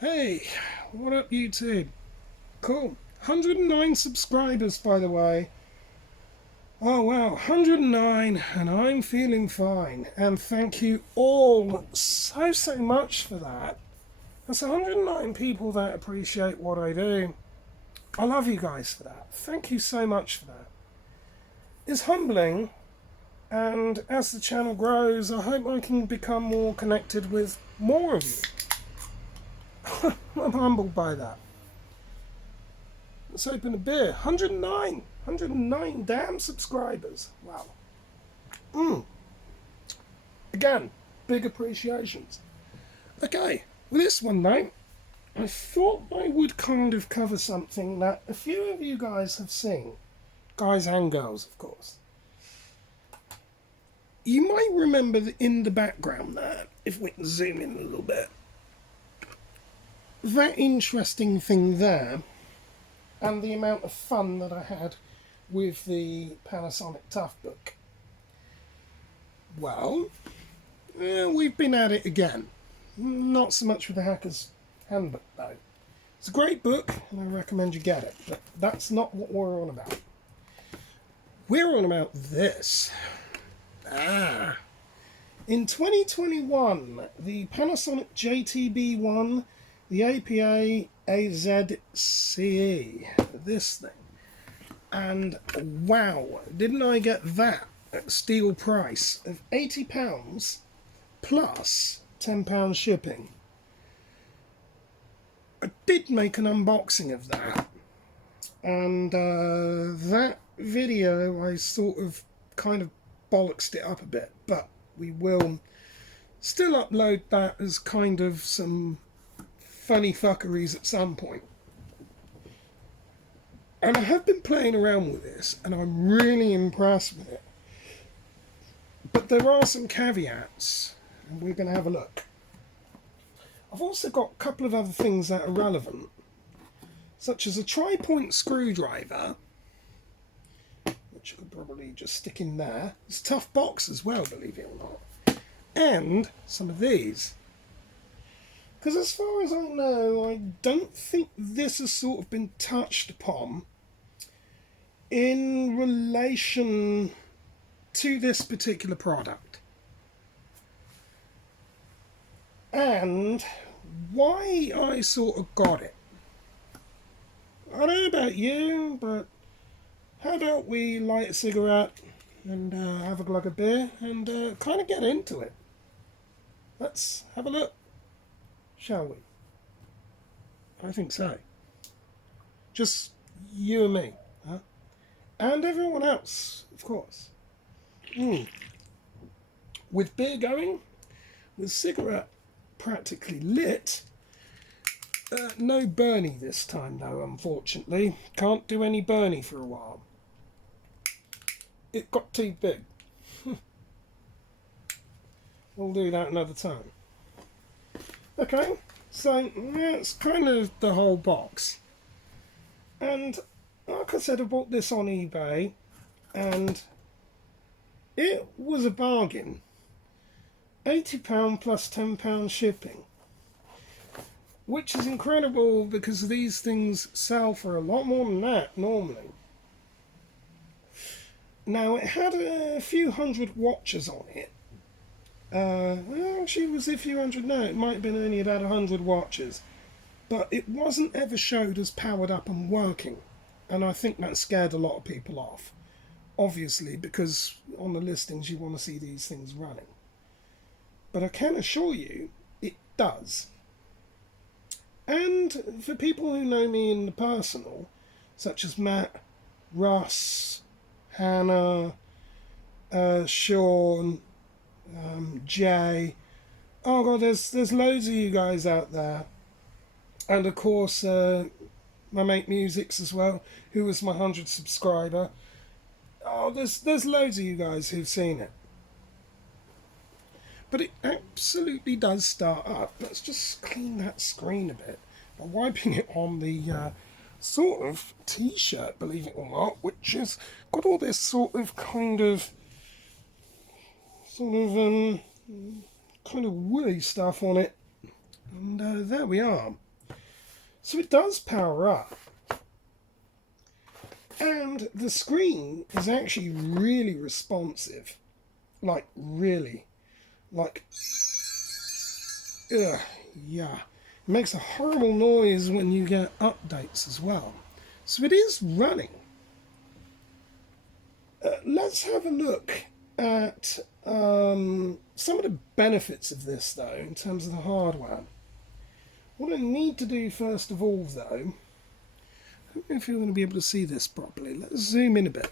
Hey, what up YouTube? Cool. 109 subscribers, by the way. Oh wow, 109, and I'm feeling fine. And thank you all so much for that. That's 109 people that appreciate what I do. I love you guys for that. Thank you so much for that. It's humbling, and as the channel grows, I hope I can become more connected with more of you. I'm humbled by that. Let's open a beer. 109 damn subscribers. Wow. Again, big appreciations. Okay, with this one though, I thought I would kind of cover something that a few of you guys have seen. Guys and girls, of course. You might remember that in the background there, if we can zoom in a little bit, that interesting thing there, and the amount of fun that I had with the PANASONIC Toughbook. Well, we've been at it again. Not so much with the Hacker's Handbook though. It's a great book and I recommend you get it, but that's not what we're on about. We're on about this. In 2021, the PANASONIC JT-B1, the APA AZCE, this thing. And wow, didn't I get that at a steal price of £80 plus £10 shipping. I did make an unboxing of that, and that video I sort of kind of bollocksed it up a bit, but we will still upload that as kind of some funny fuckeries at some point. And I have been playing around with this and I'm really impressed with it, but there are some caveats and we're going to have a look. I've also got a couple of other things that are relevant, such as a tri-point screwdriver, which I could probably just stick in there. It's a tough box as well, believe it or not, and some of these. Because as far as I know, I don't think this has sort of been touched upon in relation to this particular product. And why I sort of got it. I don't know about you, but how about we light a cigarette and have a glug of beer and kind of get into it. Let's have a look. Shall we? I think so. Just you and me, huh? And everyone else, of course. With beer going, with cigarette practically lit. No Bernie this time though, unfortunately. Can't do any Bernie for a while. It got too big. We'll do that another time. Okay, so that's kind of the whole box. And like I said, I bought this on eBay and it was a bargain. £80 plus £10 shipping. Which is incredible because these things sell for a lot more than that normally. Now it had a few hundred watches on it. Well, actually it was a few hundred now. It might have been only about 100 watches. But it wasn't ever showed as powered up and working. And I think that scared a lot of people off. Obviously, because on the listings you want to see these things running. But I can assure you, it does. And for people who know me in the personal, such as Matt, Russ, Hannah, Sean, Jay, oh god, there's loads of you guys out there. And of course, my mate Musics as well, who was my 100th subscriber. Oh, there's loads of you guys who've seen it. But it absolutely does start up. Let's just clean that screen a bit by wiping it on the sort of t-shirt, believe it or not, which has got all this sort of kind of woolly stuff on it. And there we are. So it does power up. And the screen is actually really responsive. Like, really. Like, ugh, yeah. It makes a horrible noise when you get updates as well. So it is running. Let's have a look at some of the benefits of this, though, in terms of the hardware. What I need to do first of all, though, I don't know if you're going to be able to see this properly. Let's zoom in a bit.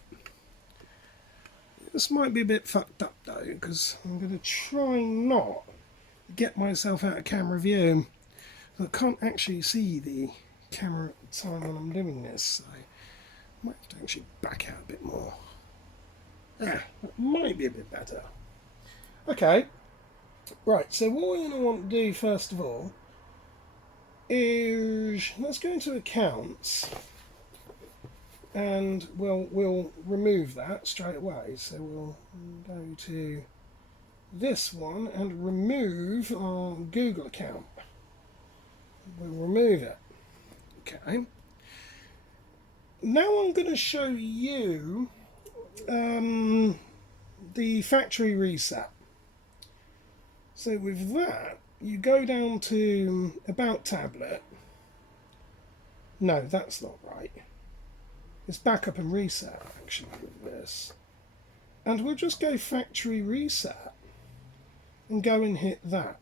This might be a bit fucked up, though, because I'm going to try not to get myself out of camera view. I can't actually see the camera at the time when I'm doing this, so I might have to actually back out a bit more. That might be a bit better. Okay, right, so what we're going to want to do first of all is, let's go into accounts, and we'll remove that straight away. So we'll go to this one and remove our Google account. We'll remove it. Okay. Now I'm going to show you the factory reset. So with that, you go down to About Tablet. No, that's not right. It's backup and reset, actually, with this. And we'll just go factory reset and go and hit that.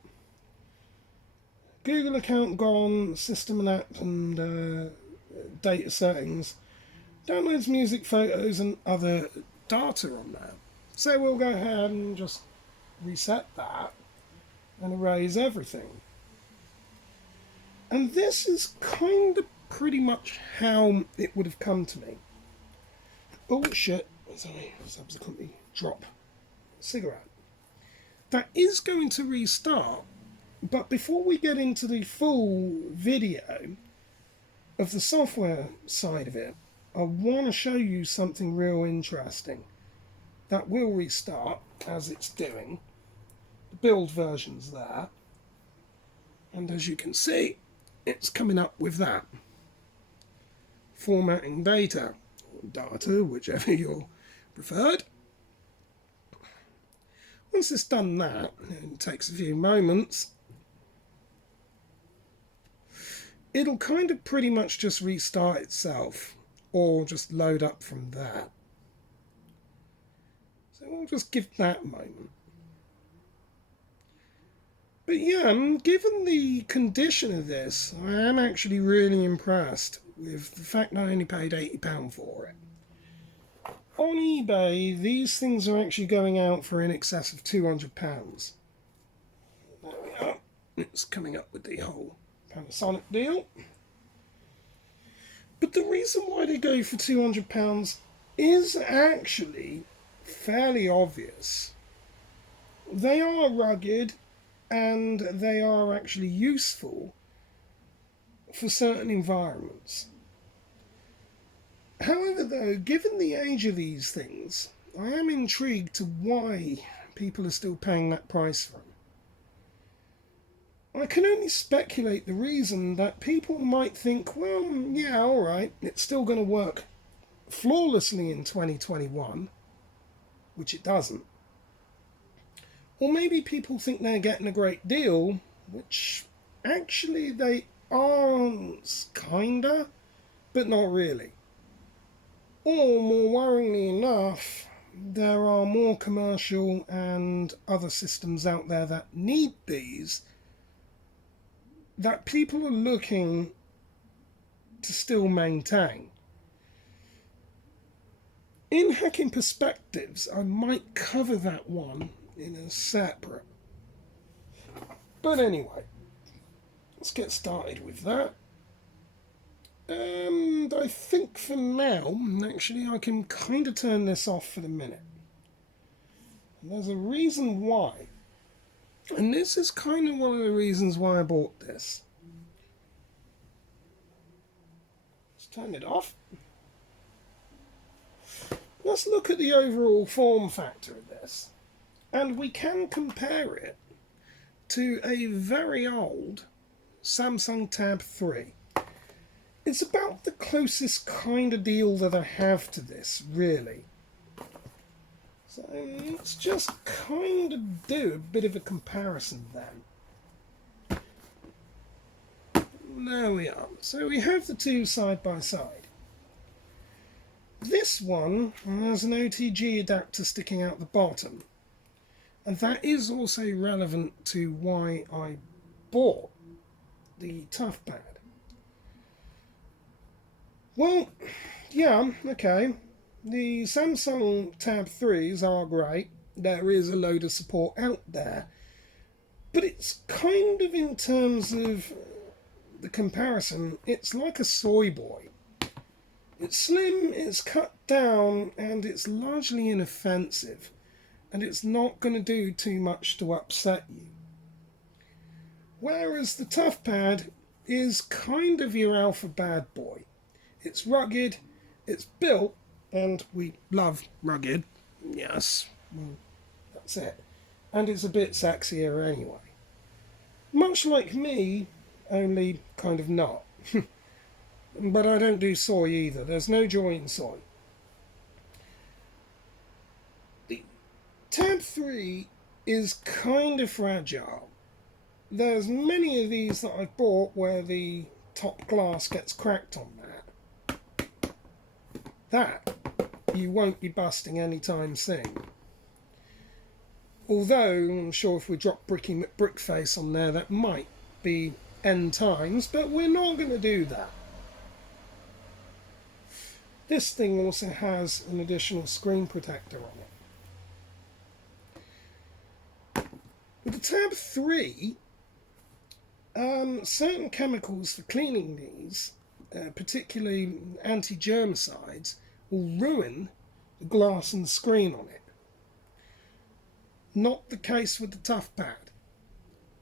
Google account gone, system and app and data settings. Downloads music, photos and other data on there. So we'll go ahead and just reset that and erase everything. And this is kind of pretty much how it would have come to me. Oh shit, sorry, subsequently drop cigarette. That is going to restart, but before we get into the full video of the software side of it, I want to show you something real interesting. That will restart as it's doing. The build version's there. And as you can see, it's coming up with that. Formatting data, or data, whichever you're preferred. Once it's done that, it takes a few moments, it'll kind of pretty much just restart itself, or just load up from that. So we'll just give that a moment. But yeah, given the condition of this, I am actually really impressed with the fact that I only paid £80 for it. On eBay, these things are actually going out for in excess of £200. There we are. It's coming up with the whole PANASONIC deal. But the reason why they go for £200 is actually fairly obvious. They are rugged and they are actually useful for certain environments. However, though, given the age of these things, I am intrigued to why people are still paying that price for them. I can only speculate the reason that people might think, well, yeah, alright, it's still going to work flawlessly in 2021, which it doesn't. Or maybe people think they're getting a great deal, which actually they aren't, kinda, but not really. Or, more worryingly enough, there are more commercial and other systems out there that need these, that people are looking to still maintain. In Hacking Perspectives, I might cover that one in a separate. But anyway, let's get started with that. And I think for now, actually, I can kind of turn this off for the minute. And there's a reason why. And this is kind of one of the reasons why I bought this. Let's turn it off. Let's look at the overall form factor of this. And we can compare it to a very old Samsung Tab 3. It's about the closest kind of deal that I have to this, really. So let's just kind of do a bit of a comparison then. There we are. So we have the two side by side. This one has an Otg adapter sticking out the bottom. And that is also relevant to why I bought the toughpad. Well, yeah, okay. The Samsung Tab 3s are great. There is a load of support out there. But it's kind of, in terms of the comparison, it's like a soy boy. It's slim, it's cut down, and it's largely inoffensive. And it's not going to do too much to upset you. Whereas the toughpad is kind of your alpha bad boy. It's rugged, it's built, and we love rugged, yes, well, that's it. And it's a bit sexier anyway. Much like me, only kind of not. But I don't do soy either, there's no joy in soy. The Tab 3 is kind of fragile. There's many of these that I've bought where the top glass gets cracked on that you won't be busting anytime soon. Although I'm sure if we drop Bricky McBrickface on there, that might be end times, but we're not going to do that. This thing also has an additional screen protector on it. With the Tab 3, certain chemicals for cleaning these, particularly anti-germicides, will ruin the glass and screen on it. Not the case with the toughpad.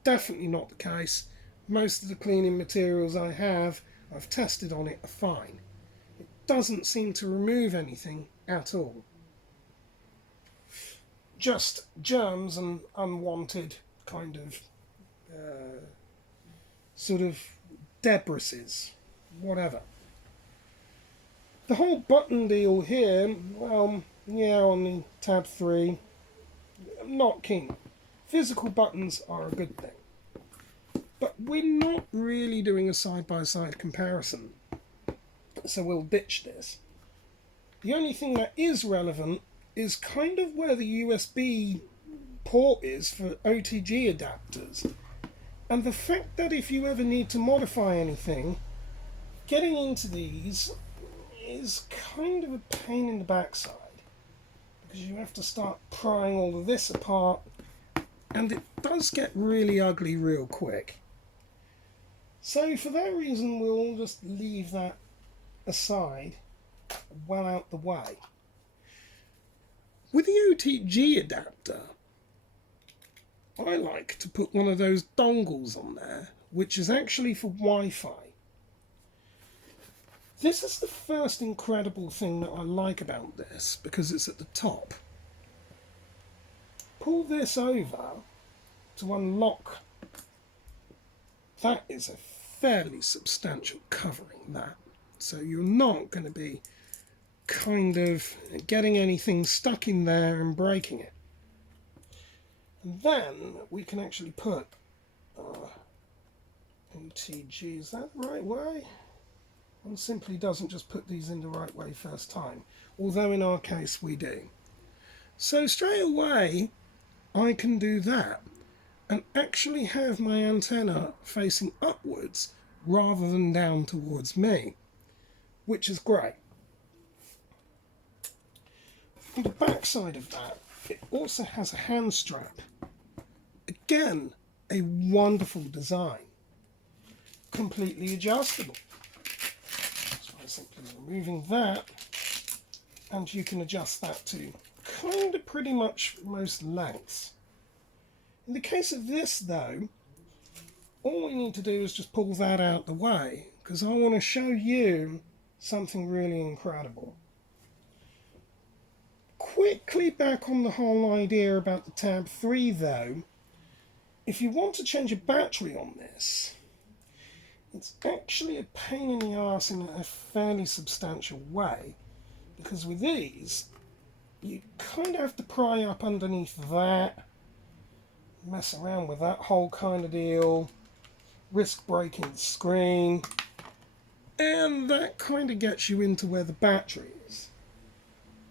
Definitely not the case. Most of the cleaning materials I've tested on it are fine. It doesn't seem to remove anything at all. Just germs and unwanted kind of sort of debrises, whatever. The whole button deal here, well, yeah, on the Tab 3, I'm not keen. Physical buttons are a good thing. But we're not really doing a side-by-side comparison, so we'll ditch this. The only thing that is relevant is kind of where the USB port is for Otg adapters. And the fact that if you ever need to modify anything, getting into these is kind of a pain in the backside, because you have to start prying all of this apart, and it does get really ugly real quick. So for that reason, we'll just leave that aside, well out the way. With the Otg adapter, I like to put one of those dongles on there, which is actually for Wi-Fi. This is the first incredible thing that I like about this, because it's at the top. Pull this over to unlock. That is a fairly substantial covering, that. So you're not going to be kind of getting anything stuck in there and breaking it. And then we can actually put Otg, is that the right way? One simply doesn't just put these in the right way first time, although in our case we do. So straight away I can do that and actually have my antenna facing upwards rather than down towards me, which is great. On the back side of that, it also has a hand strap. Again, a wonderful design. Completely adjustable. Simply removing that, and you can adjust that to kind of pretty much most lengths. In the case of this though, all we need to do is just pull that out the way, because I want to show you something really incredible. Quickly back on the whole idea about the Tab 3 though, if you want to change a battery on this, it's actually a pain in the arse in a fairly substantial way, because with these, you kind of have to pry up underneath that, mess around with that whole kind of deal, risk breaking the screen, and that kind of gets you into where the battery is.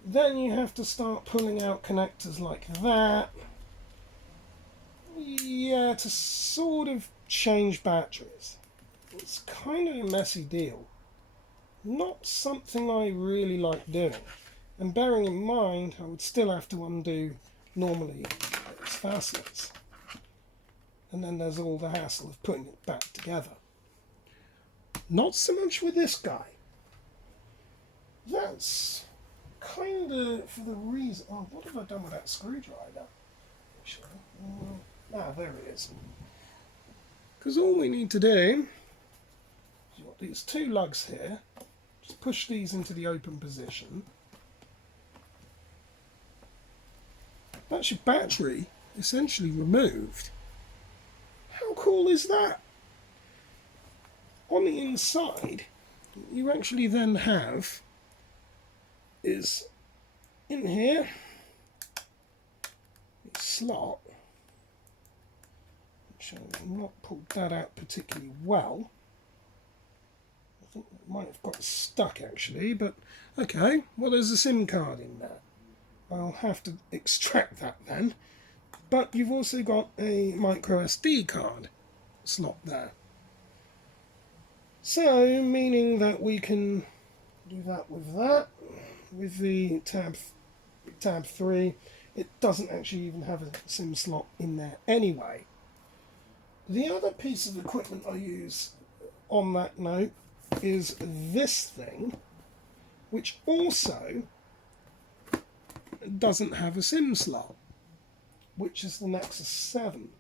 Then you have to start pulling out connectors like that, yeah, to sort of change batteries. It's kind of a messy deal. Not something I really like doing. And bearing in mind, I would still have to undo normally those fasteners. And then there's all the hassle of putting it back together. Not so much with this guy. That's kind of for the reason... Oh, what have I done with that screwdriver? There it is. Because all we need to do... You've got these two lugs here. Just push these into the open position. That's your battery essentially removed. How cool is that? On the inside, you actually then have is in here a slot, which I've not pulled that out particularly well. I think it might have got stuck actually, but okay, well there's a SIM card in there. I'll have to extract that then. But you've also got a micro SD card slot there. So, meaning that we can do that. With the tab 3, it doesn't actually even have a SIM slot in there anyway. The other piece of equipment I use on that note is this thing, which also doesn't have a SIM slot, which is the Nexus 7.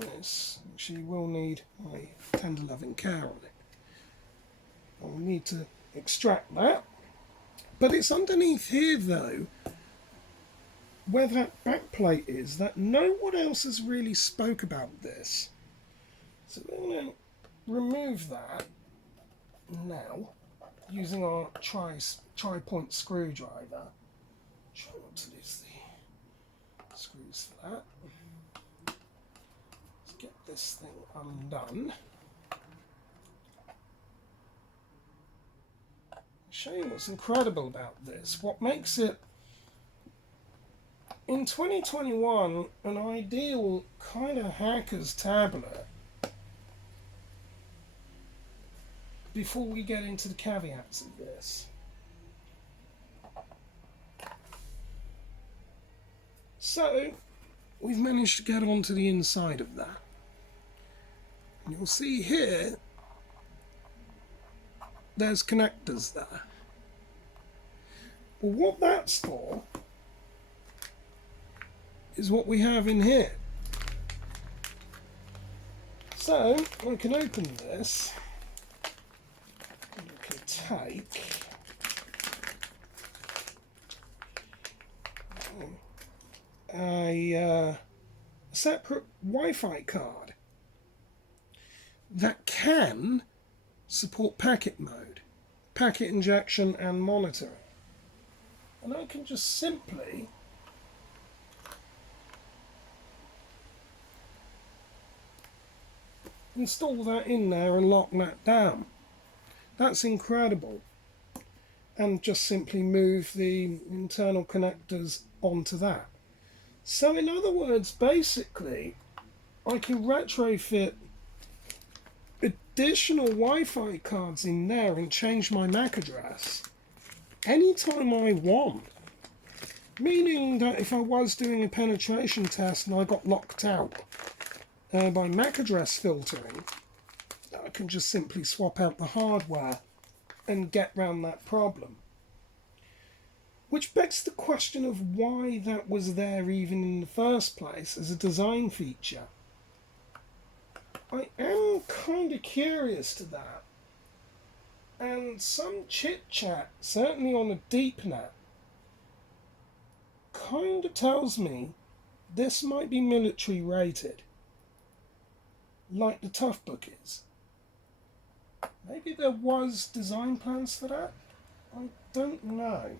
Yes, actually will need my tender loving care on it. I'll need to extract that. But it's underneath here though, where that backplate is, that no one else has really spoke about this. So we're going to remove that now using our tri-point screwdriver. Try not to lose the screws for that. Let's get this thing undone. I'll show you what's incredible about this. What makes it, in 2021, an ideal kind of hacker's tablet. Before we get into the caveats of this. So, we've managed to get onto the inside of that. And you'll see here, there's connectors there. Well, what that's for is what we have in here. So, I can open this. I can take a separate Wi-Fi card that can support packet mode, packet injection and monitoring. And I can just simply install that in there and lock that down. That's incredible. And just simply move the internal connectors onto that. So in other words, basically, I can retrofit additional Wi-Fi cards in there and change my MAC address anytime I want. Meaning that if I was doing a penetration test and I got locked out by MAC address filtering, I can just simply swap out the hardware and get around that problem. Which begs the question of why that was there even in the first place as a design feature. I am kind of curious to that. And some chit-chat, certainly on a deep net, kind of tells me this might be military rated. like the Tough book is. Maybe there was design plans for that? I don't know.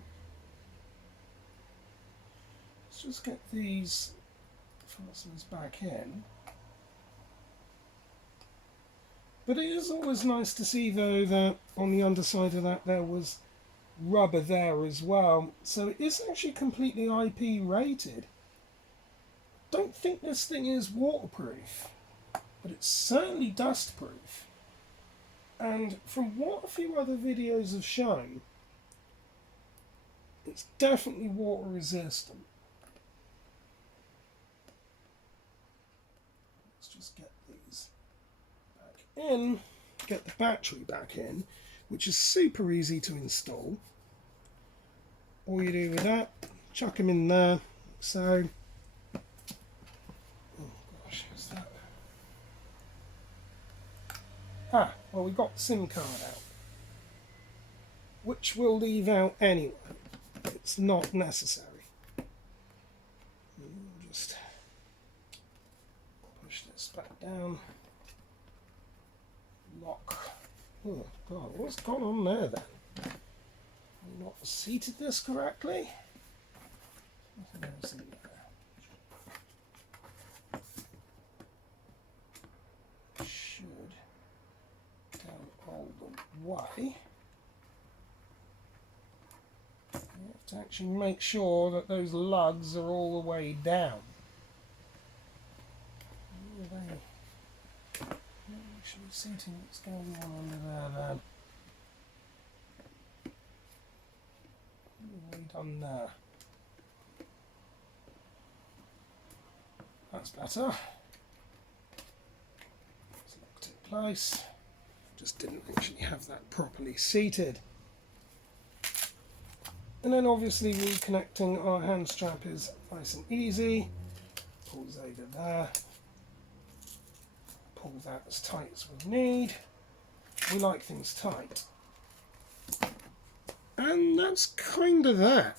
Let's just get these fasteners back in. But it is always nice to see, though, that on the underside of that there was rubber there as well. So it is actually completely IP rated. Don't think this thing is waterproof, but it's certainly dustproof. And from what a few other videos have shown, it's definitely water resistant. Let's just get these back in, get the battery back in, which is super easy to install. All you do with that, chuck them in there. So, oh gosh, what's that? Ah, well, we got the SIM card out, which we'll leave out anyway. It's not necessary. We'll just push this back down. Lock. Oh God, what's gone on there then? Have we not seated this correctly? Nothing else in there. Should down all the way. You have to actually make sure that those lugs are all the way down. Are they actually seating what's going on under there then? What have we done there? That's better. It's locked in place. Just didn't actually have that properly seated. And then obviously reconnecting our hand strap is nice and easy. Pulls over there. Pull that as tight as we need. We like things tight. And that's kind of that.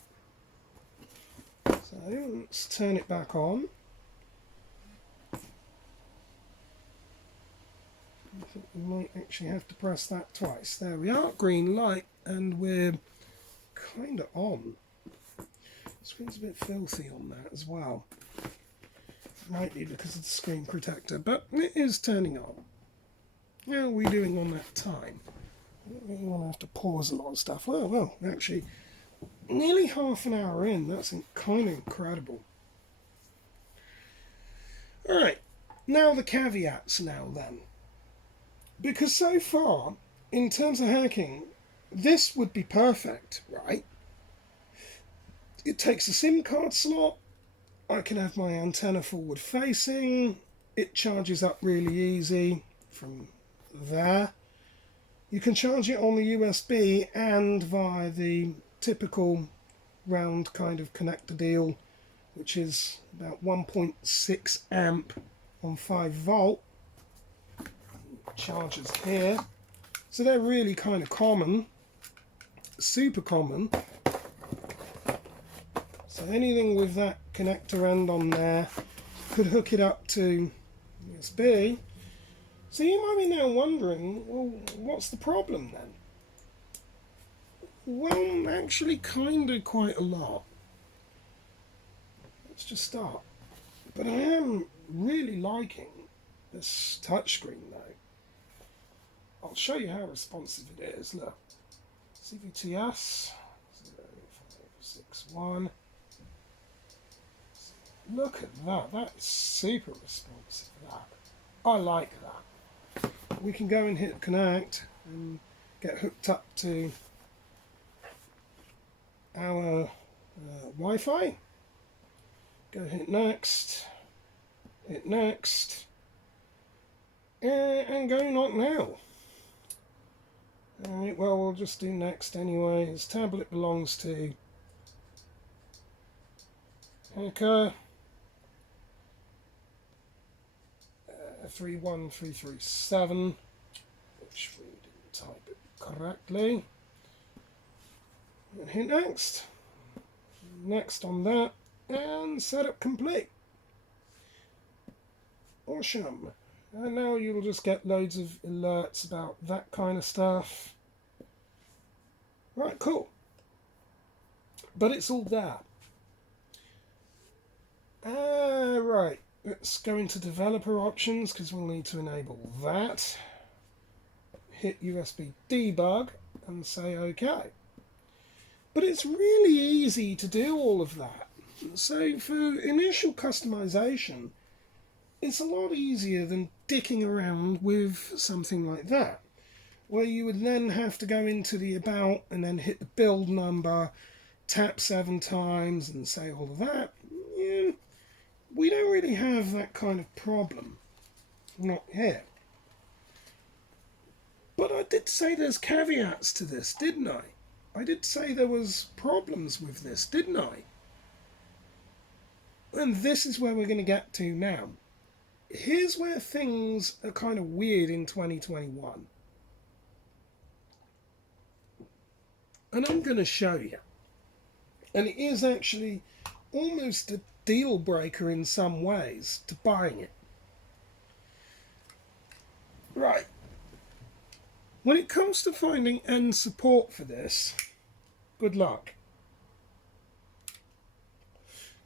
So let's turn it back on. I think we might actually have to press that twice. There we are, green light, and we're kind of on. The screen's a bit filthy on that as well. It might be because of the screen protector, but it is turning on. How are we doing on that time? I don't really want to have to pause a lot of stuff. Well, actually, nearly half an hour in. That's kind of incredible. Alright, now the caveats now then. Because so far, in terms of hacking, this would be perfect, right? It takes a SIM card slot. I can have my antenna forward facing. It charges up really easy from there. You can charge it on the USB and via the typical round kind of connector deal, which is about 1.6 amp on 5 volt. Chargers here. So they're really kind of common, super common. So anything with that connector end on there could hook it up to USB. So you might be now wondering, well, what's the problem then? Well, actually kind of quite a lot. Let's just start. But I am really liking this touchscreen though. I'll show you how responsive it is. Look, CVTS 0561. Look at that. That is super responsive. That I like that. We can go and hit connect and get hooked up to our Wi-Fi. Go hit next. Hit next. And go not now. Alright, well, we'll just do next anyway. This tablet belongs to Hacker 31337, which we didn't type it correctly. And hit next. Next on that, and setup complete. Awesome. And now you'll just get loads of alerts about that kind of stuff. Right, cool. But it's all there. Right, let's go into developer options because we'll need to enable that. Hit USB debug and say OK. But it's really easy to do all of that. So for initial customization, it's a lot easier than dicking around with something like that, where you would then have to go into the about and then hit the build number, tap 7 times and say all of that. Yeah, we don't really have that kind of problem. Not here. But I did say there's caveats to this, didn't I? I did say there was problems with this, didn't I? And this is where we're going to get to now. Here's where things are kind of weird in 2021. And I'm going to show you. And it is actually almost a deal breaker in some ways to buying it. Right. When it comes to finding end support for this, good luck.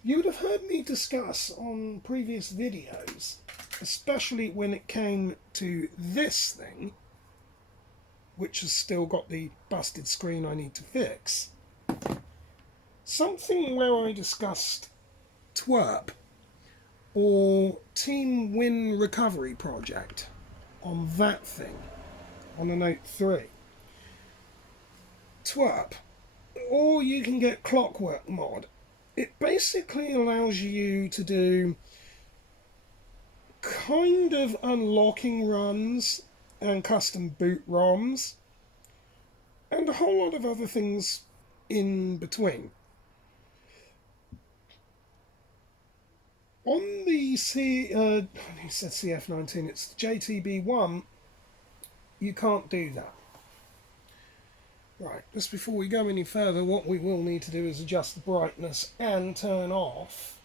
You would have heard me discuss on previous videos, especially when it came to this thing, which has still got the busted screen I need to fix. Something where I discussed TWRP, or Team Win Recovery Project, on that thing, on the Note 3. TWRP, or you can get Clockwork Mod. It basically allows you to do kind of unlocking runs and custom boot ROMs and a whole lot of other things in between. On the CF19, it's the JT-B1, you can't do that. Right, just before we go any further, what we will need to do is adjust the brightness and turn off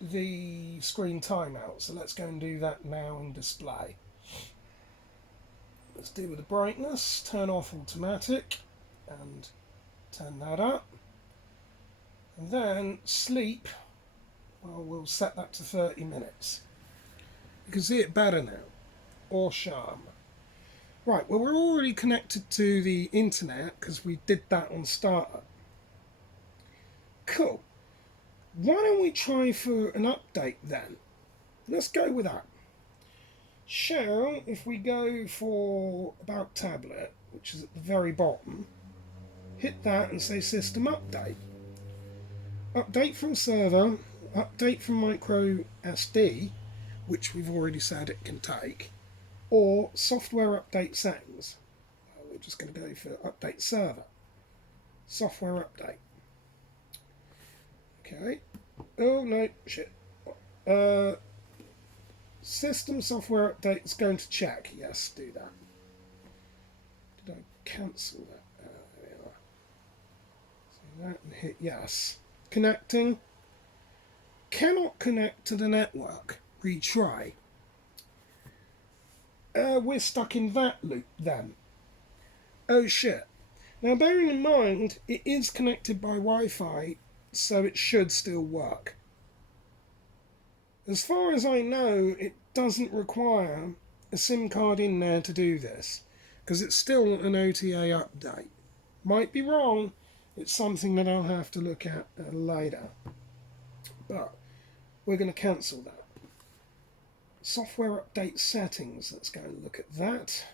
the screen timeout. So let's go and do that now in display. Let's deal with the brightness, turn off automatic, and turn that up. And then sleep, well, we'll set that to 30 minutes. You can see it better now, or charm. Right, well, we're already connected to the internet because we did that on startup. Cool. Why don't we try for an update then? Let's go with that. Shall, if we go for About Tablet, which is at the very bottom, hit that and say System Update. Update from server, update from micro SD, which we've already said it can take, or software update settings. We're just going to go for update server. Software update. Okay. Oh no, shit. System software update is going to check. Yes, do that. Did I cancel that? There we are. So that and hit yes. Connecting. Cannot connect to the network. Retry. We're stuck in that loop then. Oh shit. Now bearing in mind, it is connected by Wi-Fi, so it should still work. As far as I know, it doesn't require a SIM card in there to do this, because it's still an OTA update. Might be wrong, it's something that I'll have to look at later. But we're going to cancel that. Software update settings, let's go and look at that.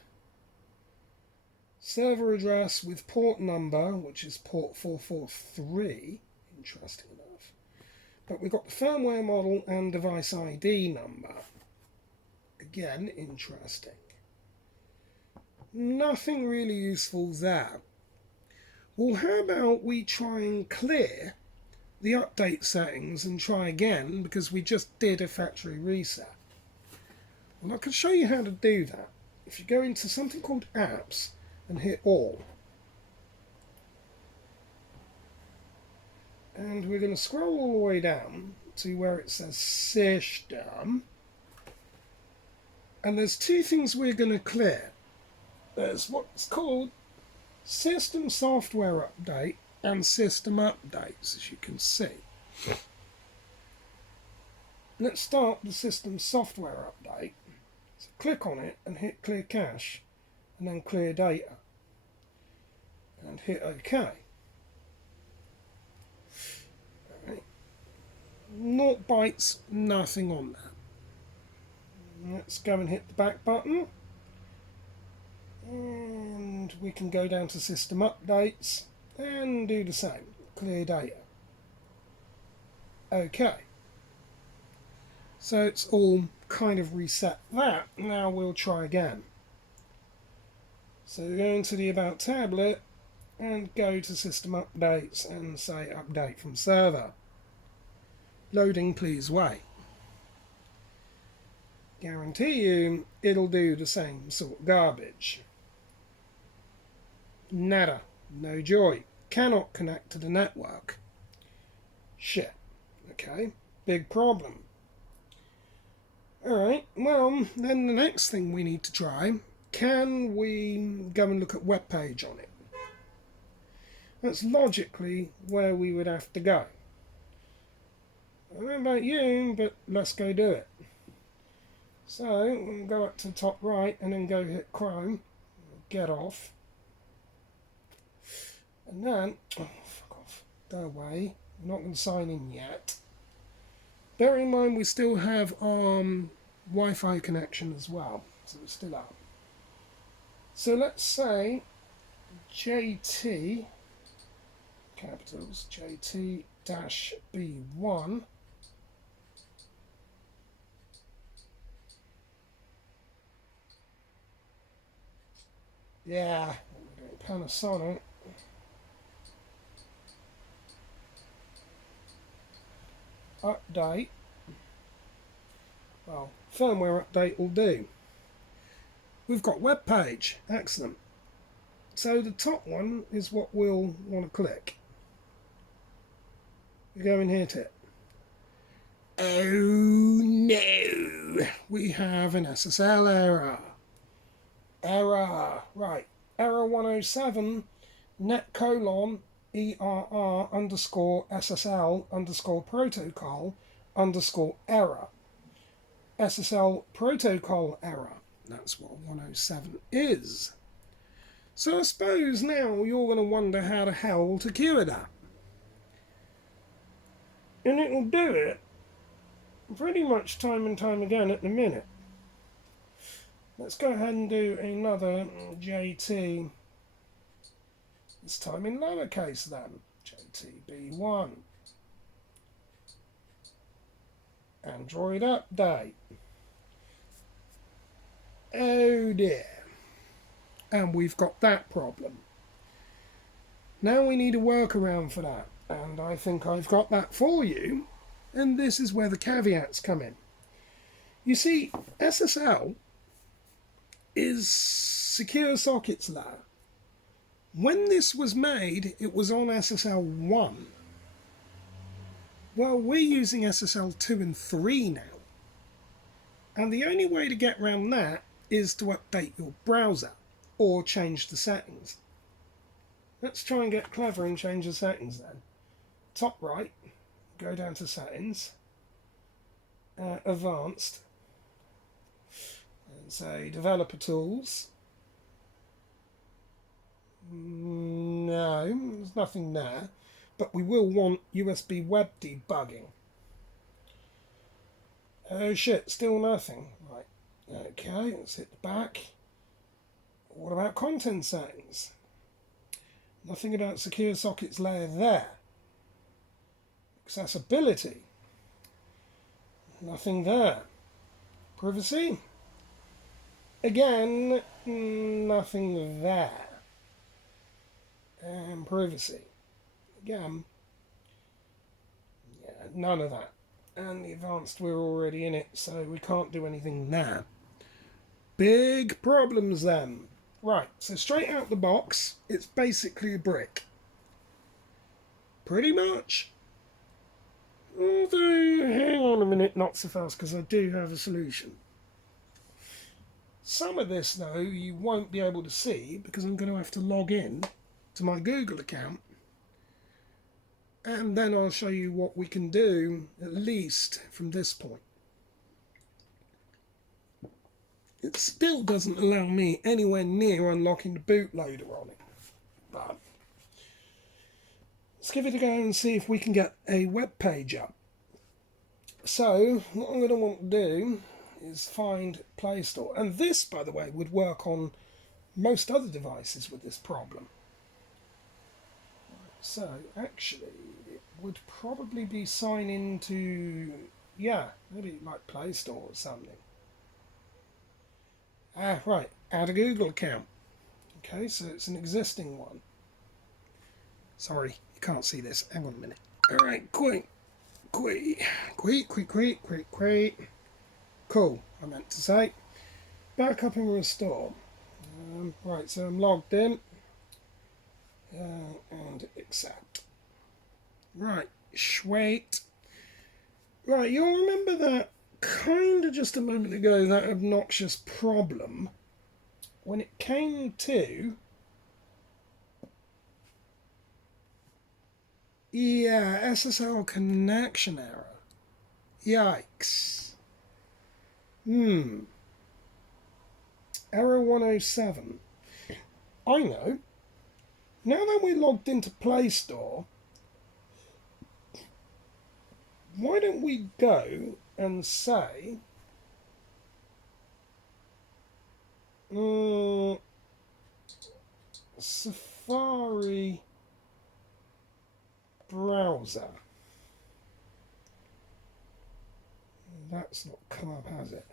Server address with port number, which is port 443, interesting enough. But we've got the firmware model and device ID number. Again, interesting. Nothing really useful there. Well, how about we try and clear the update settings and try again, because we just did a factory reset. And I can show you how to do that. If you go into something called Apps and hit All. And we're going to scroll all the way down to where it says System. And there's two things we're going to clear. There's what's called system software update and system updates, as you can see. Let's start the system software update. So click on it and hit clear cache, and then clear data, and hit OK. Alright. 0 bytes, nothing on that. Let's go and hit the back button, and we can go down to system updates and do the same, clear data. OK. So it's all kind of reset that. Now we'll try again. So go into the About tablet and go to System Updates and say Update from Server. Loading, please wait. Guarantee you it'll do the same sort of garbage. Nada. No joy. Cannot connect to the network. Shit. Okay. Big problem. Alright, well, then the next thing we need to try, can we go and look at web page on it? That's logically where we would have to go. I don't know about you, but let's go do it. So, we'll go up to the top right and then go hit Chrome, get off. And then, oh, fuck off, go away. We're not going to sign in yet. Bear in mind we still have Wi-Fi connection as well, so it's still up. So let's say JT, capitals, JT-B1. Yeah, PANASONIC. Update. Well, firmware update will do. We've got web page. Excellent. So the top one is what we'll want to click. We go and hit it. Oh no! We have an SSL error. Error. Right. Error 107 net colon ERR underscore SSL underscore protocol underscore error. SSL protocol error. That's what 107 is. So I suppose now you're going to wonder how the hell to cure that. And it will do it pretty much time and time again at the minute. Let's go ahead and do another JT. This time in lowercase then. JT-B1. Android update. Oh dear. And we've got that problem. Now we need a workaround for that. And I think I've got that for you. And this is where the caveats come in. You see, SSL is Secure Sockets Layer. When this was made, it was on SSL 1. Well, we're using SSL 2 and 3 now. And the only way to get around that is to update your browser or change the settings. Let's try and get clever and change the settings then. Top right, go down to settings, advanced, and say developer tools. No, there's nothing there, but we will want USB web debugging. Oh shit, still nothing. Right, okay, let's hit the back. What about content settings? Nothing about secure sockets layer there. Accessibility. Nothing there. Privacy. Again, nothing there. And privacy. Again, yeah, none of that. And the advanced, we're already in it, so we can't do anything there. Big problems then. Right, so straight out the box, it's basically a brick. Pretty much. Although, hang on a minute, not so fast, because I do have a solution. Some of this, though, you won't be able to see because I'm going to have to log in to my Google account. And then I'll show you what we can do, at least from this point. It still doesn't allow me anywhere near unlocking the bootloader on it. But let's give it a go and see if we can get a web page up. So what I'm going to want to do is find Play Store. And this, by the way, would work on most other devices with this problem. So actually, it would probably be sign into, yeah, maybe like Play Store or something. Ah, right, add a Google account. Okay, so it's an existing one. Sorry, you can't see this. Hang on a minute. All right, quick. Cool, I meant to say. Back up and restore. Right, so I'm logged in. And accept. Right, sweet. Right, you'll remember that kind of just a moment ago, that obnoxious problem when it came to, yeah, SSL connection error. Yikes. Error 107. I know. Now that we're logged into Play Store, why don't we go and say Safari browser. That's not come up, has it?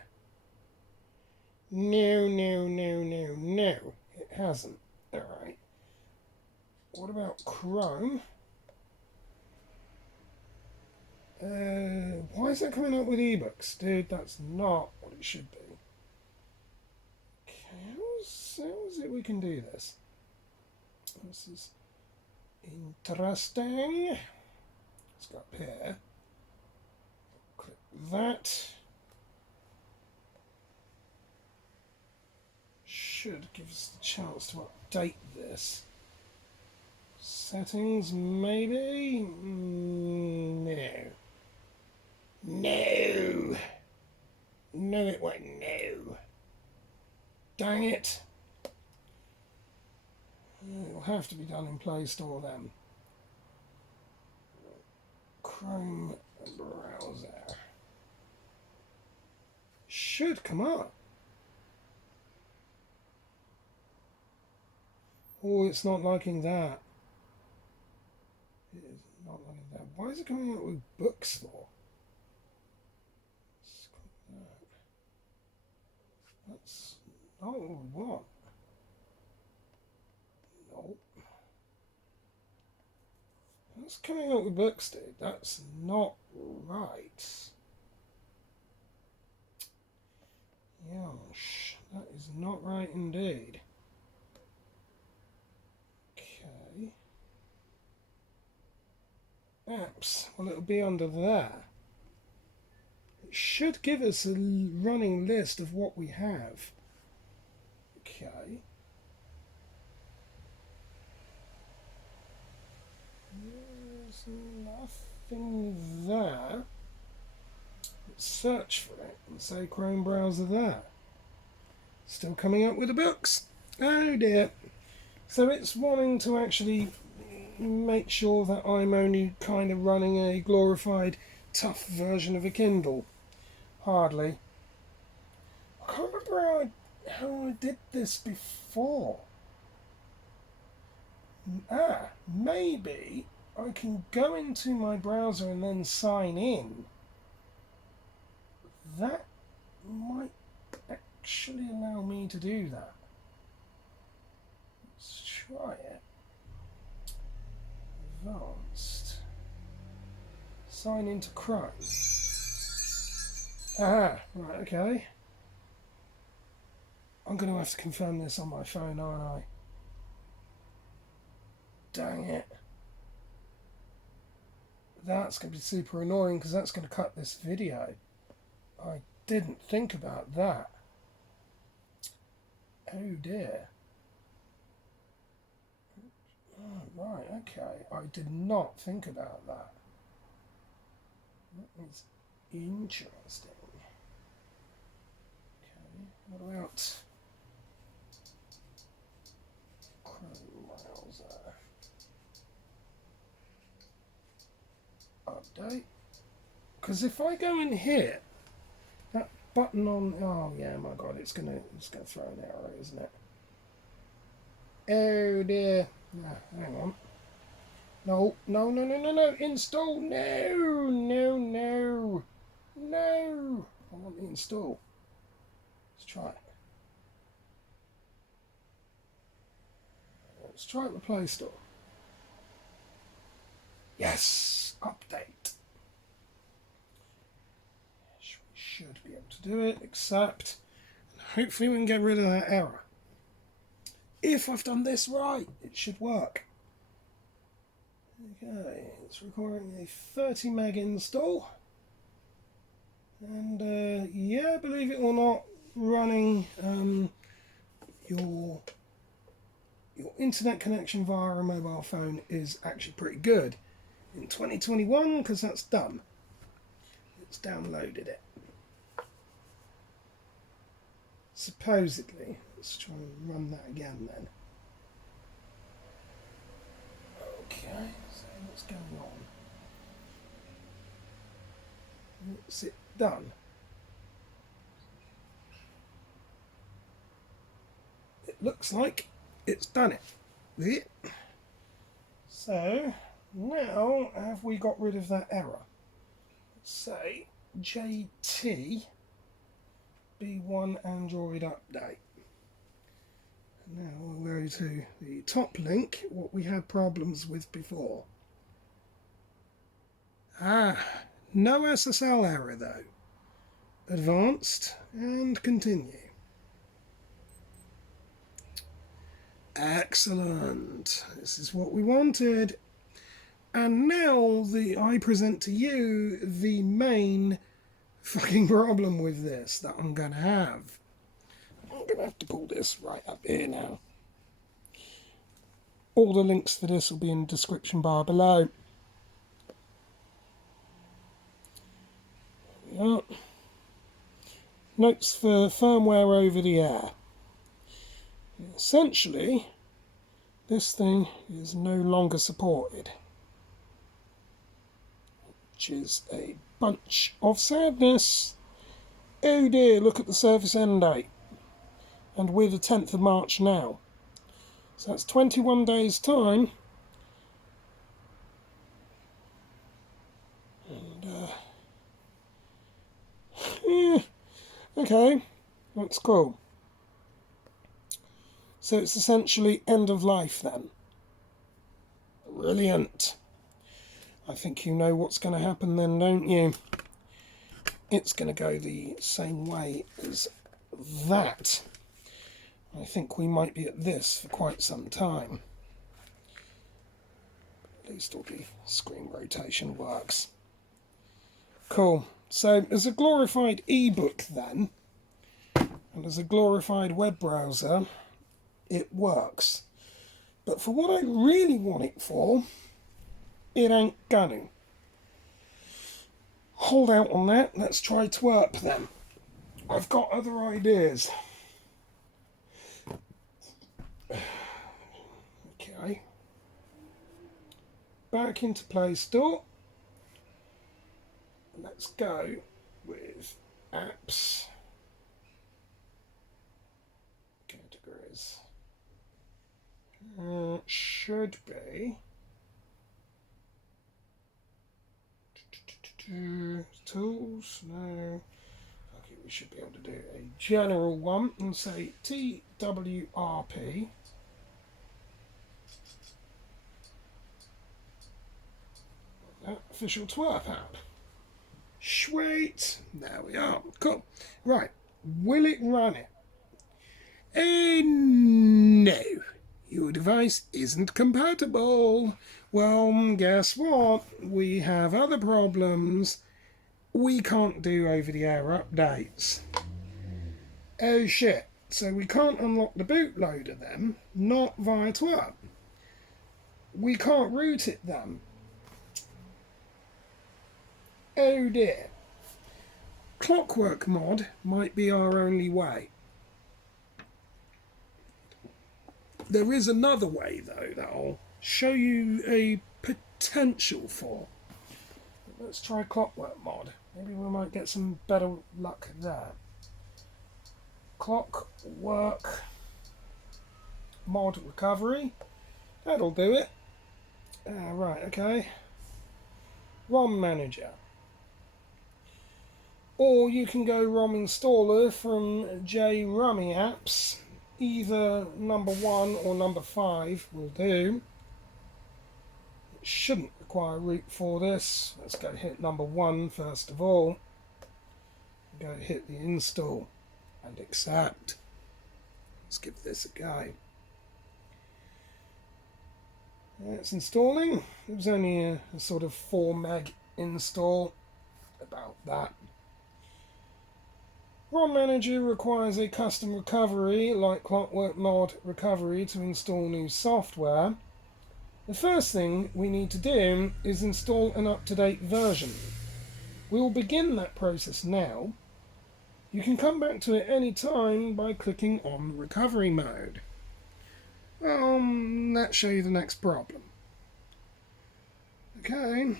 No. It hasn't. Alright. What about Chrome? Why is that coming up with ebooks? Dude, that's not what it should be. Okay, how is it we can do this? This is interesting. Let's go up here. Click that. Should give us the chance to update this. Settings, maybe? No. No, it won't. No. Dang it. It'll have to be done in Play Store then. Chrome browser. Should come up. Oh, it's not liking that. It is not liking that. Why is it coming up with books for? Let's click that. That's not what we want. Nope. That's coming up with books, dude. That's not right. Gosh, that is not right indeed. Okay. Apps. Well, it'll be under there. It should give us a running list of what we have. Okay. There's nothing there. Let's search for it and say Chrome browser there. Still coming up with the books. Oh dear. So it's wanting to actually make sure that I'm only kind of running a glorified tough version of a Kindle. Hardly. I can't remember how I did this before. Maybe I can go into my browser and then sign in. That might actually allow me to do that. Let's try it. Advanced. Sign into Chrome. Right, okay. I'm going to have to confirm this on my phone, aren't I? Dang it. That's going to be super annoying because that's going to cut this video. I didn't think about that. Oh dear. Oh, right, okay. I did not think about that. That is interesting. Okay, what about Chrome browser? Update. Because if I go in here, that button on, oh yeah, my god, it's gonna throw an error, isn't it? Oh dear. No, hang on. No, no, no, no, no, no. Install. No, no, no. No. I want the install. Let's try it. Let's try it in the Play Store. Yes. Update. We should be able to do it, except hopefully we can get rid of that error. If I've done this right, it should work. Okay, it's requiring a 30 meg install. And yeah, believe it or not, running your internet connection via a mobile phone is actually pretty good in 2021 because that's done. It's downloaded it. Supposedly. Let's try and run that again then. Okay, so what's going on? What's it done? It looks like it's done it. So now have we got rid of that error? Let's say JT-B1 Android update. And now we'll go to the top link, what we had problems with before. No SSL error though. Advanced and continue. Excellent. This is what we wanted. And now I present to you the main fucking problem with this that I'm going to have. I'm going to have to pull this right up here now. All the links for this will be in the description bar below. Yeah. Notes for firmware over the air. Essentially, this thing is no longer supported, which is a bunch of sadness. Oh dear, look at the service end date. And we're the 10th of March now. So that's 21 days' time. And, yeah, okay, that's cool. So it's essentially end of life then. Brilliant. I think you know what's going to happen then, don't you? It's going to go the same way as that. I think we might be at this for quite some time. At least all the screen rotation works. Cool. So as a glorified ebook then, and as a glorified web browser, it works. But for what I really want it for, it ain't gonna. Hold out on that. Let's try twerp then. I've got other ideas. Okay. Back into Play Store. Let's go with apps. Categories. Should be tools. No. Okay, we should be able to do a general one and say TWRP. Official twerp app. Sweet. There we are. Cool. Right. Will it run it? No. Your device isn't compatible. Well, guess what? We have other problems. We can't do over-the-air updates. Oh shit. So we can't unlock the bootloader then, not via twerp. We can't root it then. Oh dear. Clockwork mod might be our only way. There is another way though that I'll show you a potential for. Let's try clockwork mod. Maybe we might get some better luck there. Clockwork mod recovery. That'll do it. Right, okay. ROM manager. Or you can go ROM installer from JRummy apps. Either number 1 or number 5 will do. It shouldn't require root for this. Let's go hit number 1 first of all. Go hit the install and accept. Let's give this a go. It's installing. It was only a sort of 4 meg install, about that. ROM Manager requires a custom recovery like Clockwork Mod Recovery to install new software. The first thing we need to do is install an up-to-date version. We will begin that process now. You can come back to it any time by clicking on Recovery Mode. Let's show you the next problem. Okay,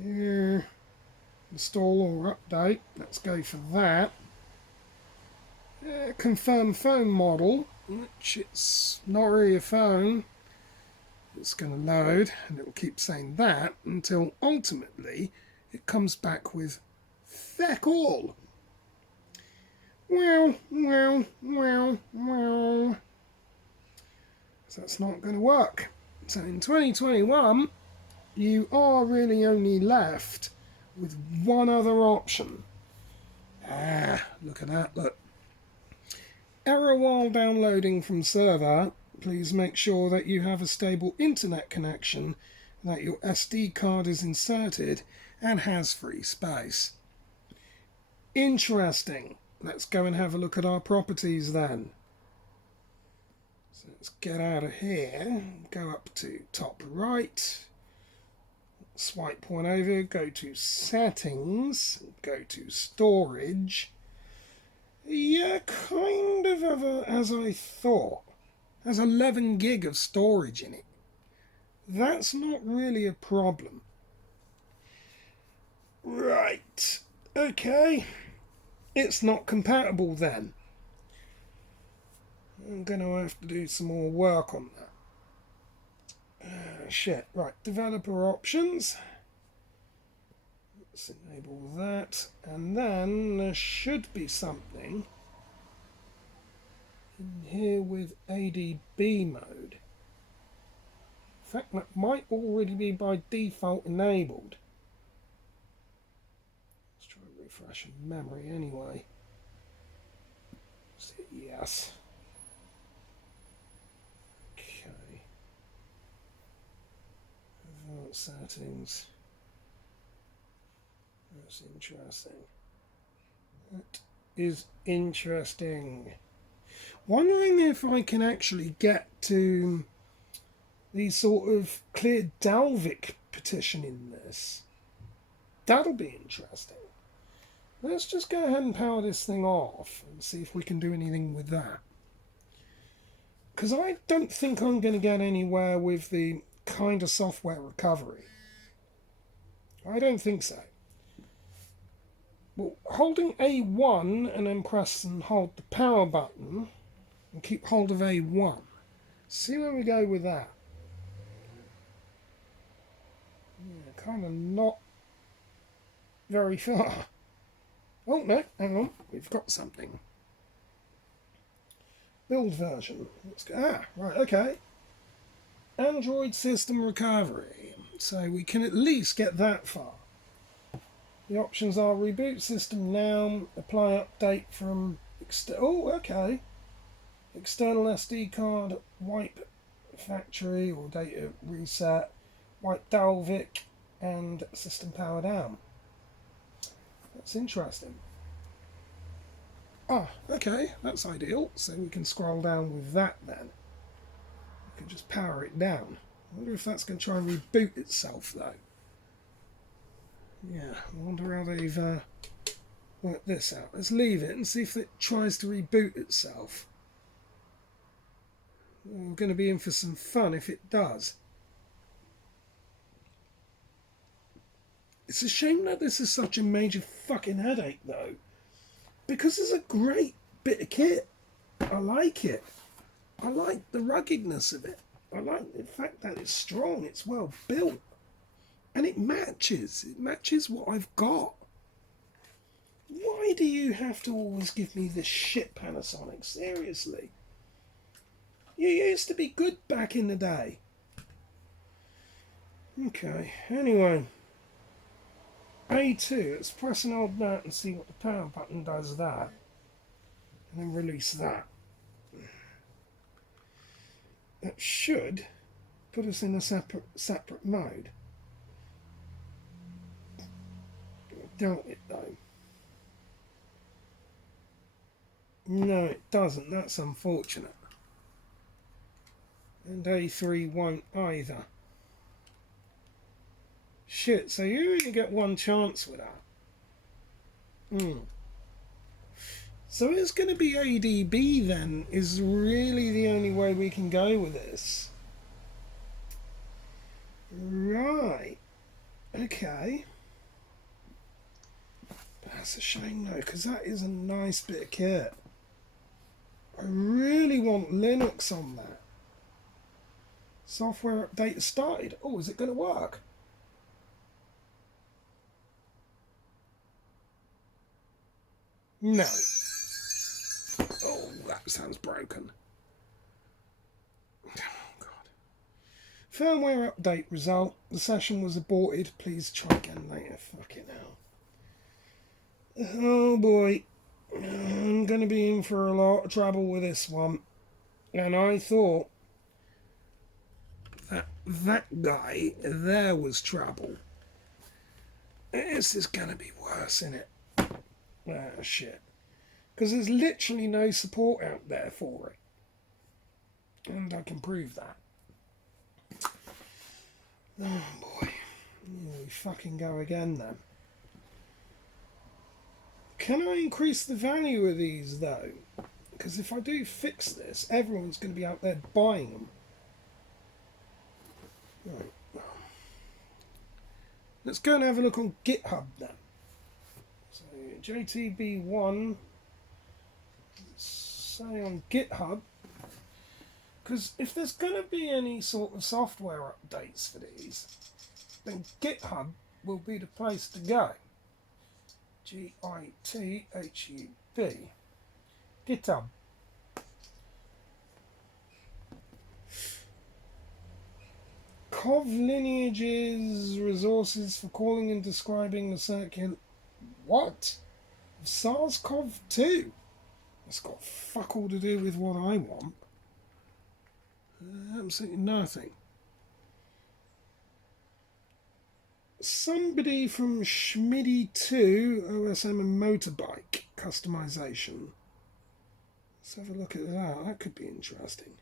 here, install or update, let's go for that. Confirm phone model, which it's not really a phone. It's going to load, and it will keep saying that until ultimately it comes back with feck all. Well. So that's not going to work. So in 2021, you are really only left with one other option. Look at that, look. Error while downloading from server. Please make sure that you have a stable internet connection, that your SD card is inserted and has free space. Interesting. Let's go and have a look at our properties then. So let's get out of here, go up to top right, swipe point over, go to settings, go to storage. Yeah, kind of as I thought. Has 11 gig of storage in it. That's not really a problem. Right, okay. It's not compatible then. I'm going to have to do some more work on that. Shit. Right, developer options. Let's enable that. And then there should be something in here with ADB mode. In fact, that might already be by default enabled. Let's try and refresh memory anyway. Yes. Okay. Advanced settings. That's interesting. That is interesting. Wondering if I can actually get to the sort of clear Dalvik petition in this. That'll be interesting. Let's just go ahead and power this thing off and see if we can do anything with that. Because I don't think I'm going to get anywhere with the kind of software recovery. I don't think so. Well, holding A1 and then press and hold the power button and keep hold of A1. See where we go with that. Yeah, kind of not very far. Oh no, hang on, we've got something. Build version. Let's go. Right, okay. Android system recovery. So we can at least get that far. The options are reboot system now, apply update from okay. External SD card, wipe factory or data reset, wipe Dalvik, and system power down. That's interesting. Ah, okay, that's ideal. So we can scroll down with that then. We can just power it down. I wonder if that's going to try and reboot itself though. Yeah, I wonder how they've worked this out. Let's leave it and see if it tries to reboot itself. We're going to be in for some fun if it does. It's a shame that this is such a major fucking headache though, because it's a great bit of kit. I like it. I like the ruggedness of it. I like the fact that it's strong, it's well built, and it matches. It matches what I've got. Why do you have to always give me this shit, Panasonic? Seriously. You used to be good back in the day. Okay, anyway. A2, let's press and hold that and see what the power button does that. And then release that. That should put us in a separate mode. Don't it though? No, it doesn't. That's unfortunate. And A3 won't either. Shit, so you only get one chance with that. So it's going to be ADB then, is really the only way we can go with this. Right. Okay. That's a shame though, because that is a nice bit of kit. I really want Linux on that. Software update started. Oh, is it going to work? No. Oh, that sounds broken. Oh, God. Firmware update result. The session was aborted. Please try again later. Fucking hell. Oh, boy. I'm going to be in for a lot of trouble with this one. And I thought that guy there was trouble. This is going to be worse, isn't it? Ah, shit. Because there's literally no support out there for it. And I can prove that. Oh, boy. Here we fucking go again, then. Can I increase the value of these, though? Because if I do fix this, everyone's going to be out there buying them. Right. Let's go and have a look on GitHub, then. So, JT-B1, say on GitHub, because if there's going to be any sort of software updates for these, then GitHub will be the place to go. GITHUB. GitHub. COV lineages, resources for calling and describing the circuit. What? SARS-CoV-2? That's got fuck all to do with what I want. Absolutely nothing. Somebody from Schmidty2, OSM and motorbike customization. Let's have a look at that. That could be interesting.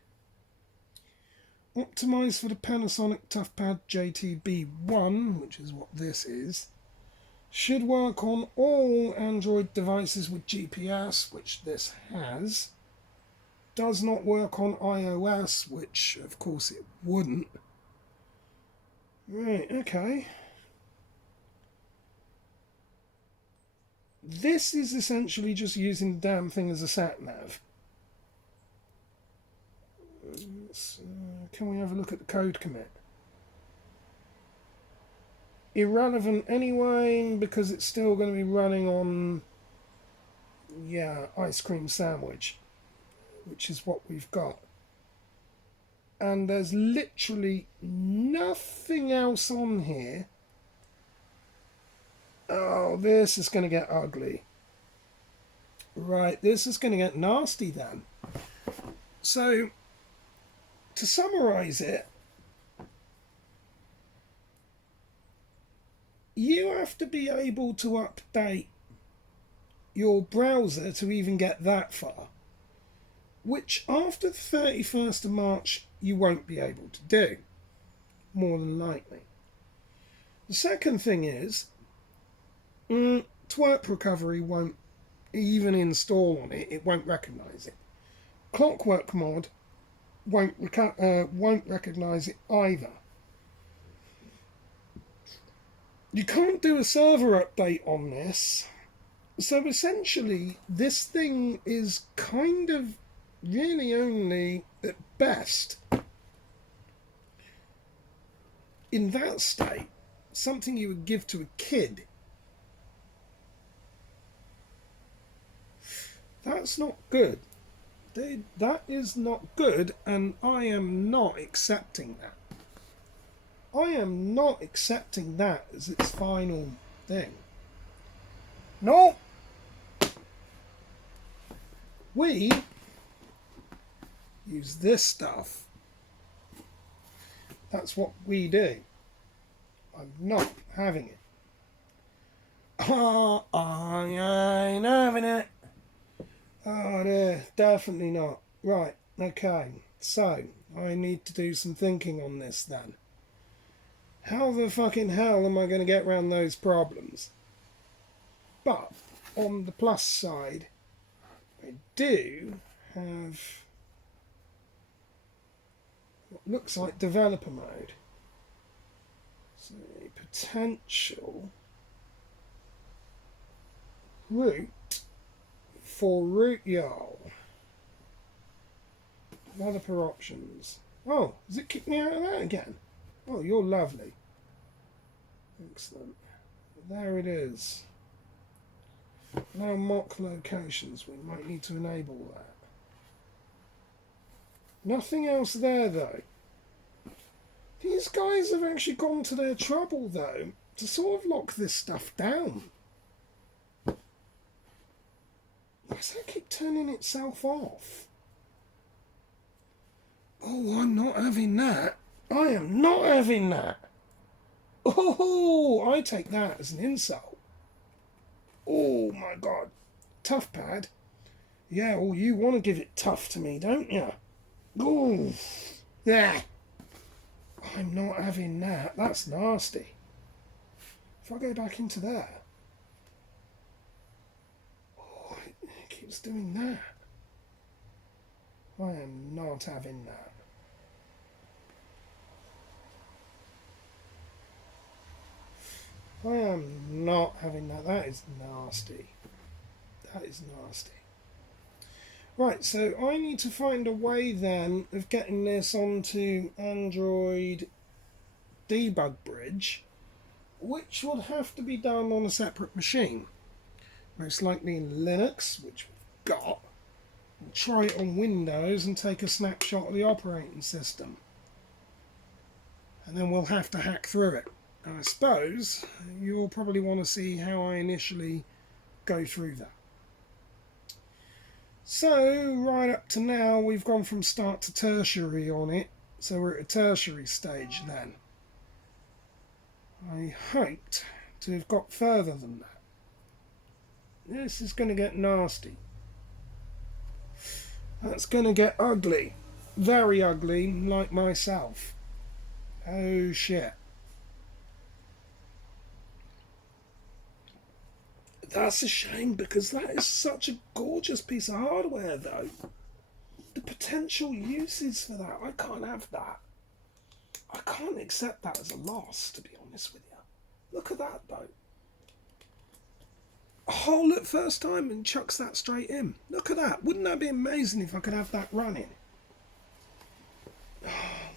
Optimized for the PANASONIC toughpad JT-B1, which is what this is. Should work on all Android devices with GPS, which this has. Does not work on iOS, which of course it wouldn't. Right, okay. This is essentially just using the damn thing as a sat-nav. Can we have a look at the code commit? Irrelevant anyway, because it's still going to be running on, ice cream sandwich, which is what we've got. And there's literally nothing else on here. Oh, this is going to get ugly. Right, this is going to get nasty then. So, to summarize it, you have to be able to update your browser to even get that far, which after the 31st of March you won't be able to do, more than likely. The second thing is, twerp recovery won't even install on it, it won't recognise it. Clockwork mod won't recognise it either. You can't do a server update on this, so essentially this thing is kind of really only at best in that state something you would give to a kid. That's not good. That is not good, and I am not accepting that. I am not accepting that as its final thing. No! We use this stuff. That's what we do. I'm not having it. Oh, I ain't having it. Oh dear, definitely not. Right, okay. So, I need to do some thinking on this then. How the fucking hell am I going to get around those problems? But, on the plus side, I do have what looks like developer mode. So, a potential route for root YARL. Developer options. Oh, does it kick me out of that again? Oh, you're lovely. Excellent. There it is. Now mock locations. We might need to enable that. Nothing else there though. These guys have actually gone to their trouble though to sort of lock this stuff down. Why does that keep turning itself off? Oh, I'm not having that. I am not having that. Oh, I take that as an insult. Oh my god. Toughpad? Yeah, well, you want to give it tough to me, don't you? Oh, yeah. I'm not having that. That's nasty. If I go back into there. Oh, it keeps doing that. I am not having that. I am not having that. That is nasty. That is nasty. Right, so I need to find a way then of getting this onto Android debug bridge, which will have to be done on a separate machine. Most likely in Linux, which we've got. We'll try it on Windows and take a snapshot of the operating system. And then we'll have to hack through it. And I suppose you'll probably want to see how I initially go through that. So, right up to now, we've gone from start to tertiary on it. So we're at a tertiary stage then. I hoped to have got further than that. This is going to get nasty. That's going to get ugly. Very ugly, like myself. Oh shit. That's a shame because that is such a gorgeous piece of hardware though. The potential uses for that, I can't have that. I can't accept that as a loss, to be honest with you. Look at that though. A hole at first time and chucks that straight in. Look at that. Wouldn't that be amazing if I could have that running?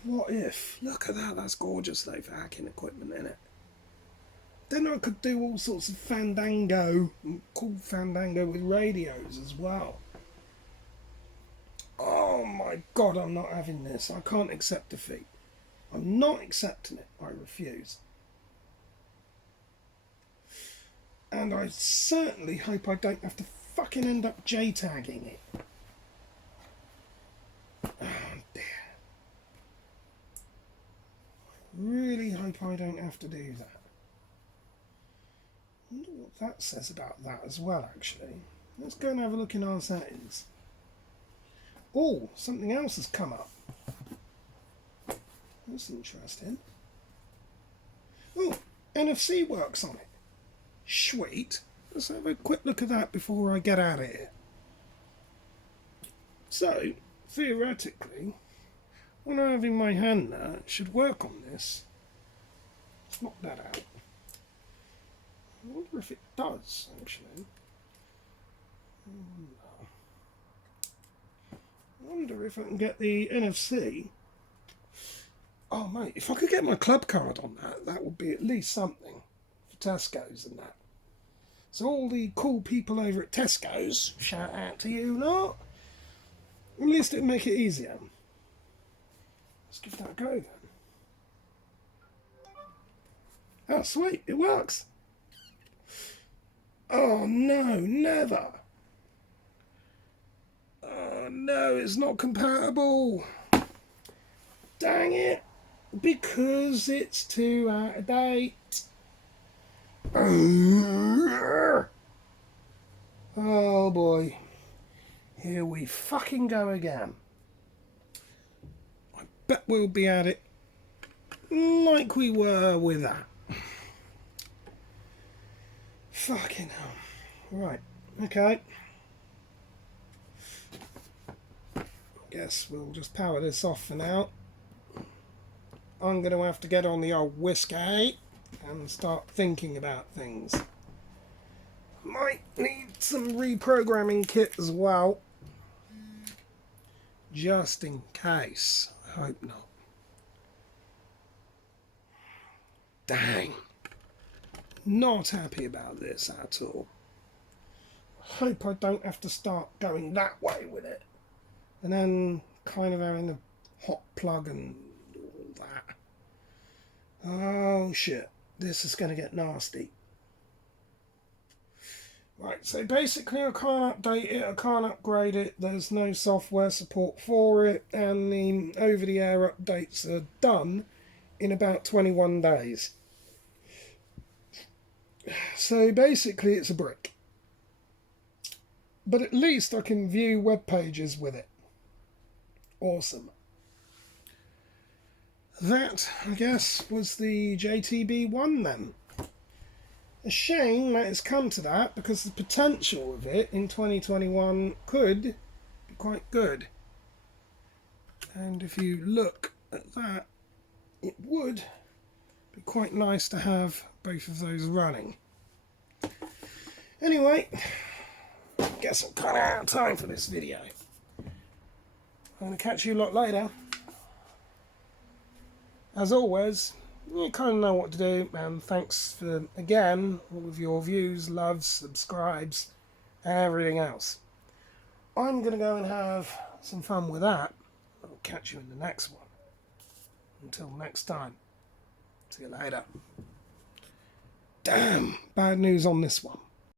What if? Look at that. That's gorgeous though for hacking equipment, isn't it? Then I could do all sorts of fandango, cool fandango with radios as well. Oh my god, I'm not having this. I can't accept defeat. I'm not accepting it. I refuse. And I certainly hope I don't have to fucking end up J-tagging it. Oh dear. I really hope I don't have to do that. I wonder what what that says about that as well, actually. Let's go and have a look in our settings. Oh, something else has come up. That's interesting. Oh, NFC works on it. Sweet. Let's have a quick look at that before I get out of here. So, theoretically, when I'm having my hand there, it should work on this. Let's knock that out. I wonder if it does, actually. I wonder if I can get the NFC. Oh, mate, if I could get my club card on that, that would be at least something for Tesco's and that. So all the cool people over at Tesco's, shout out to you lot. At least it'd make it easier. Let's give that a go then. Oh, sweet, it works. Oh no, never. Oh no, it's not compatible. Dang it. Because it's too out of date. Oh boy. Here we fucking go again. I bet we'll be at it like we were with that. Fucking hell. Right, okay. Guess we'll just power this off for now. I'm going to have to get on the old whiskey and start thinking about things. Might need some reprogramming kit as well. Just in case. I hope not. Dang. Not happy about this at all. Hope I don't have to start going that way with it. And then kind of having a hot plug and all that. Oh shit. This is going to get nasty. Right, so basically I can't update it, I can't upgrade it, there's no software support for it, and the over-the-air updates are done in about 21 days. So basically it's a brick. But at least I can view web pages with it. Awesome. That, I guess, was the JT-B1 then. A shame that it's come to that, because the potential of it in 2021 could be quite good. And if you look at that, it would be quite nice to have both of those running. Anyway, I guess I'm kind of out of time for this video. I'm going to catch you a lot later. As always, you kind of know what to do, and thanks for, again, all of your views, loves, subscribes, and everything else. I'm going to go and have some fun with that. I'll catch you in the next one. Until next time, see you later. Damn, bad news on this one.